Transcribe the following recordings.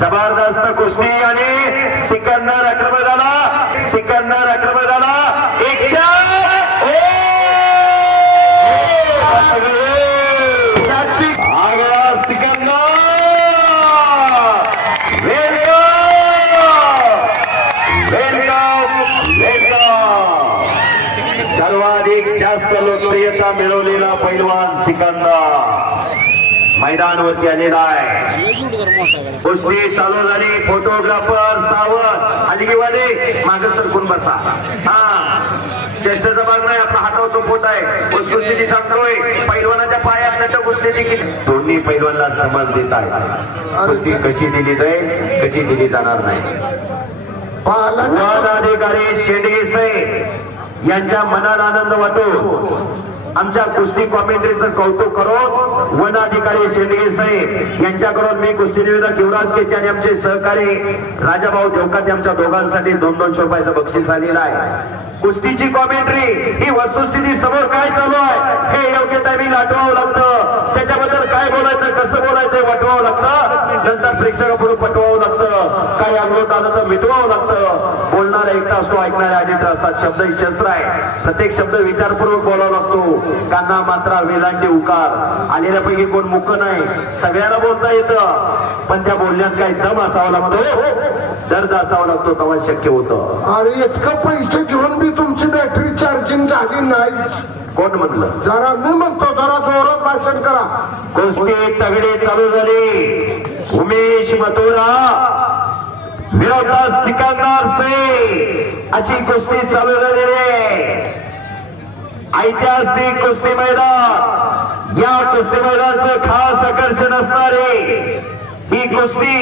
जबरदस्त कुस्ती आणि सिकंदर आक्रमण झाला सिकंदर आक्रमण झाला एक चार हो! सिकंदर! वेलकम वेलकम वेलकम सर्वाधिक जास्त लोकप्रियता मिळवलेला पैलवान सिकंदर. मैदानवरती आलेला आहे. कुस्ती चालू झाली. फोटोग्राफर सावध हलगीवाले मागे सरकून बसा. हा. चेष्टेचा भाग नाही आपला हातावरचा फोट आहे. कुस्ती सांगतोय पैलवानाच्या पायात नट कुस्ती किती दोन्ही पैलवानला समज देत आहे कुस्ती कशी दिली जाईल कशी दिली जाणार नाही. पदाधिकारी शेंडगे साहेब यांच्या मनाला आनंद वाटो आमच्या कुस्ती कॉमेंट्रीचं कौतुक करून वन अधिकारी शेंडगे साहेब यांच्याकडून मी कुस्ती निवेदक युवराज केचे आणि आमचे सहकारी राजाभाऊ देवकात आमच्या दोघांसाठी दोन दोनशे रुपयाचं बक्षीस आलेलं आहे. कुस्तीची कॉमेंट्री ही वस्तुस्थिती समोर काय चालू आहे? हे योग्य टायमिंग आठवावं लागतं. त्याच्याबद्दल काय बोलायचं कसं बोलायचं वाटवावं लागतं. नंतर प्रेक्षकापुढे पटवावं लागतं. काय अगोदर आलं तर मिटवावं लागतं. एकटा असतो ऐकणारे अजित असतात शब्द ही शस्त्र आहे. प्रत्येक शब्द विचारपूर्वक बोलावा लागतो. काना मात्रा वेलांटी उकार. आलेल्यापैकी कोण मुख नाही. सगळ्यांना बोलता येतं. पण त्या बोलण्यात काही दम असावा लागतो. दर्द असावा लागतो तेव्हा शक्य होतं. अरे इतकं पैसे घेऊन बी तुमची बॅटरी चार्जिंग झाली नाही. कोण म्हणलं? जरा मी म्हणतो जरा जोरात भाषण करा. कुस्ती तगडे चालू झाली. उमेश मथुरा. विरोधात सिकंदर से अशी कुस्ती चालू झालेली आहे. ऐतिहासिक कुस्ती मैदान. या कुस्ती मैदानच खास आकर्षण असणारे ही कुस्ती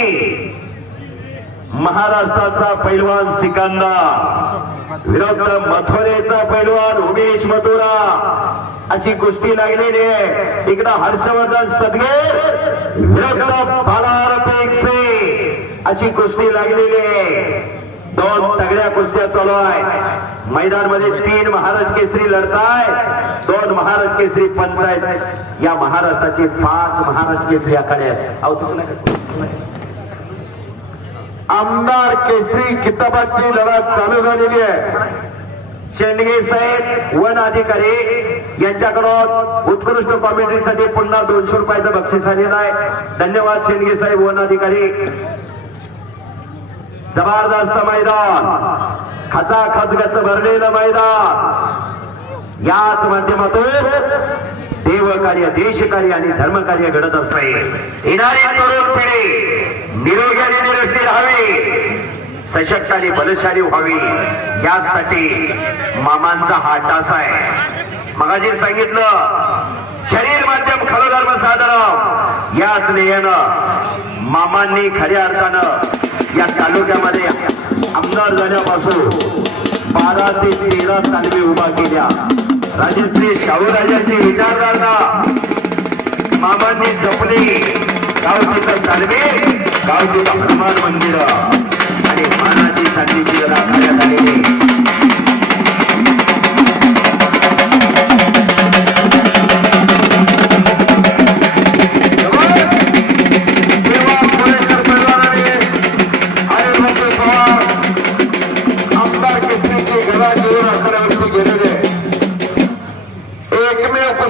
महाराष्ट्राचा पैलवान सिकंदर विरुद्ध मथुरेचा पैलवान उमेश मथुरा अशी कुस्ती लागलेली आहे. इकडं हर्षवर्धन सदगे विरुद्ध फरार पेक्से अशी कुस्ती लागलेली आहे. दोन तगड्या कुस्त्या चालू आहे मैदानमध्ये तीन महाराज केसरी लढताय. दोन महाराज केसरी पंचायत. या महाराष्ट्राचे पाच महाराष्ट्र केसरी आखाडे आहेत. आमदार केसरी किताबाची लढत चालू झालेली आहे. शेंडगे साहेब वन अधिकारी यांच्याकडून उत्कृष्ट कॉमेंट्रीसाठी पुन्हा दोनशे रुपयाचं बक्षीस आलेलं आहे. धन्यवाद शेंडगे साहेब वन अधिकारी. जबरदस्त मैदान. खचा खचगच भरलेलं मैदान. याच माध्यमातून देव देवकार्य देशकार्य आणि धर्मकार्य घडत असते. येणारी तरुण पिढी निरोग्याने निरस्ती राहावी सशक्त आणि बलशाली व्हावी. यासाठी मामांचा हा टास आहे. मगाजी सांगितलं शरीर माध्यम खरं धर्म साधन याच ध्येयानं मामांनी खऱ्या अर्थानं या तालुक्यामध्ये आमदार झाल्यापासून बारा ते तेरा तालमी उभा केल्या. राजश्री शाहूराजांची विचारधारणा. मामांनी जपली. गाव तिथं तालमी गाव तिथं हनुमान मंदिर.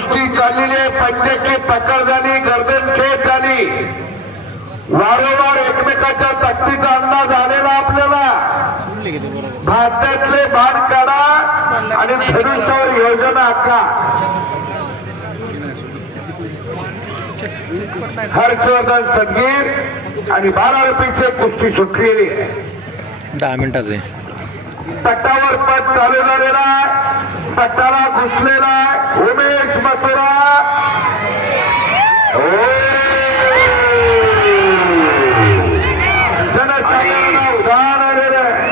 गोष्टी चाललेली आहे. पंचायतची पकड झाली गर्दन खेळ झाली. वारंवार एकमेकाच्या ताकदीचा अंदाज आलेला आपल्याला. भारतातले भान काढा आणि धनुष्यावर योजना आखा. हर्षवर्धन संगीत आणि बारा रुपयाची कुस्ती सुटलेली आहे. दहा मिनिटाचे आहे. तटावर पद चालू झालेला आहे तटाला घुसलेला आहे उमेश मथुरा. आलेलं आहे.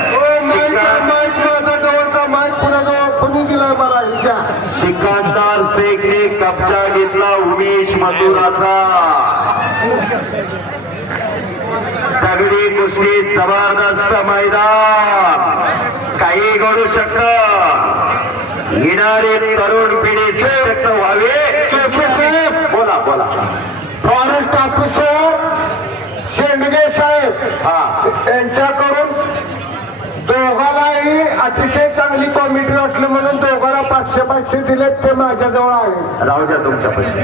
हिच्या सिकंदर शेखने कब्जा घेतला उमेश मथुराचा. दगडी कुस्ती जबरदस्त मैदान. काही घडू शकत. येणारे तरुण पिढी सशक्त व्हावे. बोला बोला. फॉरेस्ट ऑफिसर शेंड शेंडगे साहेब. हा. यांच्याकडून दोघालाही अतिशय चांगली कॉमेडी वाटली म्हणून पाचशे पाचशे दिलेत ते माझ्याजवळ आहे राहू द्या तुमच्या पैसे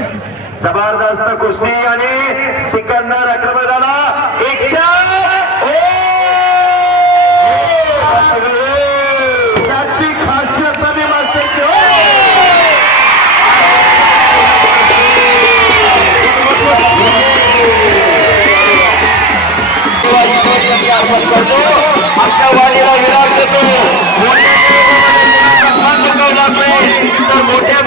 जबरदस्त कुस्ती आणि सिकंदर आक्रमण झाला एक! त्याची खासियत आणि! आमच्या वाणीला विराट देतो मोठ्या तर मोठ्या